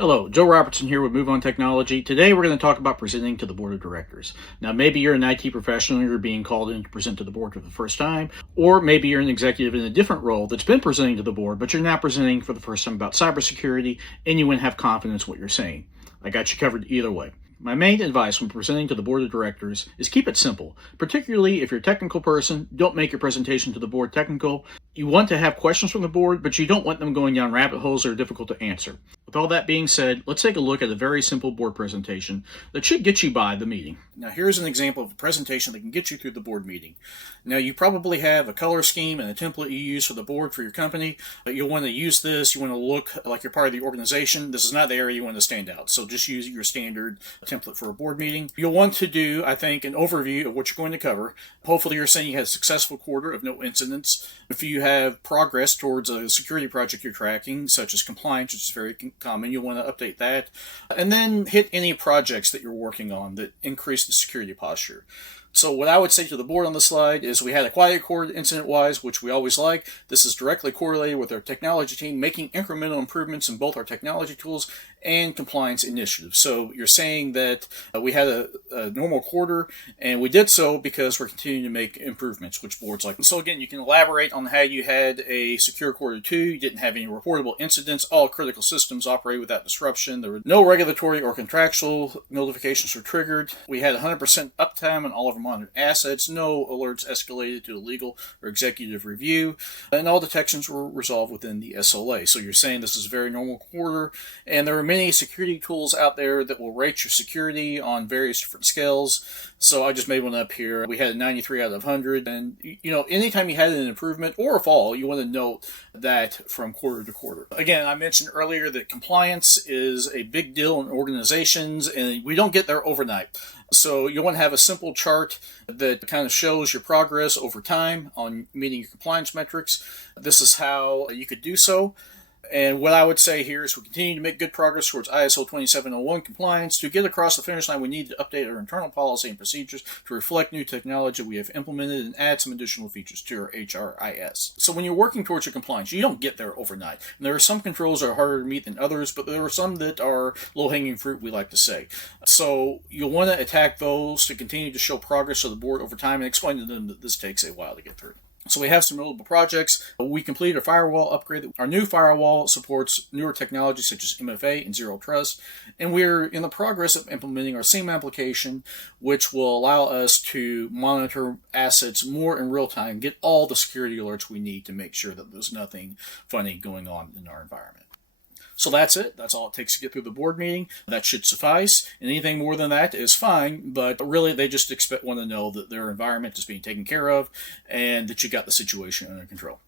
Hello, Joe Robertson here with Move On Technology. Today we're going to talk about presenting to the board of directors. Now, maybe you're an IT professional, you're being called in to present to the board for the first time, or maybe you're an executive in a different role that's been presenting to the board, but you're now presenting for the first time about cybersecurity, and you want to have confidence in what you're saying. I got you covered either way. My main advice when presenting to the board of directors is keep it simple. Particularly if you're a technical person, don't make your presentation to the board technical. You want to have questions from the board, but you don't want them going down rabbit holes that are difficult to answer. With all that being said, let's take a look at a very simple board presentation that should get you by the meeting. Now, here's an example of a presentation that can get you through the board meeting. Now, you probably have a color scheme and a template you use for the board for your company, but you'll want to use this. You want to look like you're part of the organization. This is not the area you want to stand out, so just use your standard template for a board meeting. You'll want to do, I think, an overview of what you're going to cover. Hopefully, you're saying you had a successful quarter of no incidents. If you have progress towards a security project you're tracking, such as compliance, which is very common, you'll want to update that. And then hit any projects that you're working on that increase the security posture. So what I would say to the board on the slide is we had a quiet quarter incident-wise, which we always like. This is directly correlated with our technology team making incremental improvements in both our technology tools and compliance initiatives. So you're saying that we had a normal quarter, and we did so because we're continuing to make improvements, which boards like. So again, you can elaborate on how you had a secure quarter 2, you didn't have any reportable incidents, all critical systems operated without disruption, there were no regulatory or contractual notifications were triggered, we had 100% uptime on all of our monitored assets, no alerts escalated to a legal or executive review, and all detections were resolved within the SLA. So you're saying this is a very normal quarter, and there are many security tools out there that will rate your security on various different scales. So I just made one up here. We had a 93 out of 100, and anytime you had an improvement or a fall, you want to note that from quarter to quarter. Again, I mentioned earlier that compliance is a big deal in organizations, and we don't get there overnight. So you want to have a simple chart that kind of shows your progress over time on meeting your compliance metrics. This is how you could do so. And what I would say here is we continue to make good progress towards ISO 27001 compliance. To get across the finish line, we need to update our internal policy and procedures to reflect new technology we have implemented and add some additional features to our HRIS. So when you're working towards your compliance, you don't get there overnight. And there are some controls that are harder to meet than others, but there are some that are low-hanging fruit, we like to say. So you'll want to attack those to continue to show progress to the board over time and explain to them that this takes a while to get through. So we have some notable projects. We completed a firewall upgrade. Our new firewall supports newer technologies such as MFA and Zero Trust. And we're in the progress of implementing our SIEM application, which will allow us to monitor assets more in real time, get all the security alerts we need to make sure that there's nothing funny going on in our environment. So that's it. That's all it takes to get through the board meeting. That should suffice. And anything more than that is fine, but really they just want to know that their environment is being taken care of and that you got the situation under control.